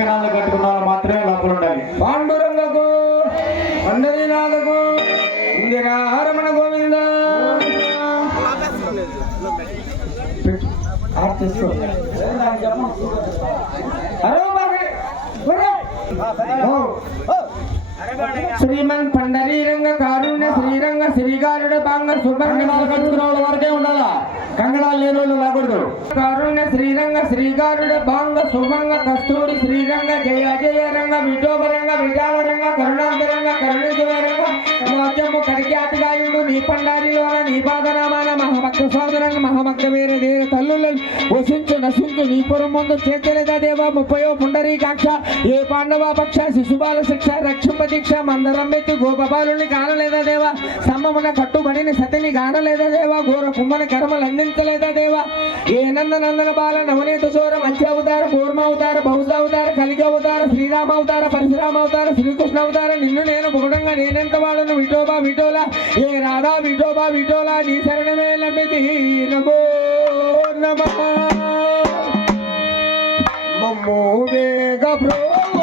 విగ్రహాలు కట్టుకున్న వాళ్ళు మాత్రమే లోపల ఉండాలి. పాండురంగకు పండరీనాథకు ఇందిరారమణ గోవింద. శ్రీమన్ శ్రీగారుడ బాంగ సువర్ణ కట్టుకున్న వాళ్ళ వరకే ఉండాలా? కంకణాలు లేని వాళ్ళు రాకూడదు కారుణ్య శ్రీరంగ శ్రీకారుడ బాంగ శుభంగ కస్తూరి శ్రీరంగ జయ అజయ రంగ విఠోభరంగ విఠాలరంగ కరుణాంతరంగ కరుణజయరంగ కడికి కడిఖ్యాతిగాయుడు నీ పండారిలోన నీ పాదనామాన మహాభక్త సోదరంగ మహాభక్త వేరే దేవ తల్లులను వసించు నశించు నీ పురం ముందు చేతలేదా దేవ? ముప్పయో పుండరీకాక్ష ఏ పాండవ పక్ష శిశుబాల శిక్ష రక్షింప దీక్ష మందరం మెత్తి గోపబాలుని కానలేదా దేవ? స్తంభమున కట్టుబడిని సతిని కానలేదా దేవ? ఘోర కుమ్మని కర్మలు అందించలేదా దేవ? ఏ నంద నందన బాల నవనీత సోర మంచి అవతార కూర్మ అవతార బౌద్ధ అవతార కలిగ అవతార శ్రీరామ అవతార పరశురామ అవతార శ్రీకృష్ణ అవతార నిన్ను నేను పొగడంగా నేనెంత వాడను విఠోబా విఠోలా ఏ రాధా విఠోబా విఠోలా నీ శరణమే లభితి నమో నమః. మమ్మో వేగ ప్రోమయ్యా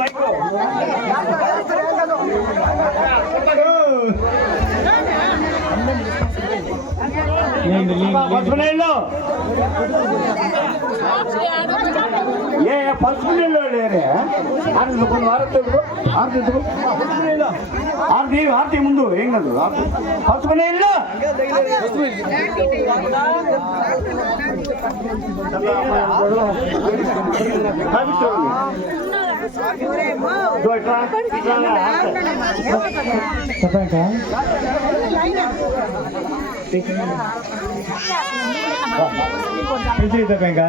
పసుపు నీళ్ళు ఏ పసుపు నీళ్ళు లేరే ఆరు కొన్ని ఆరతి ఆరతి ఆరతి ఆరతి ముందు ఏం కాదు ఆరతి. పసుపు నీళ్ళు ఇదో ఇట్లా, ఇట్లా ఆరతి. చెప్పాక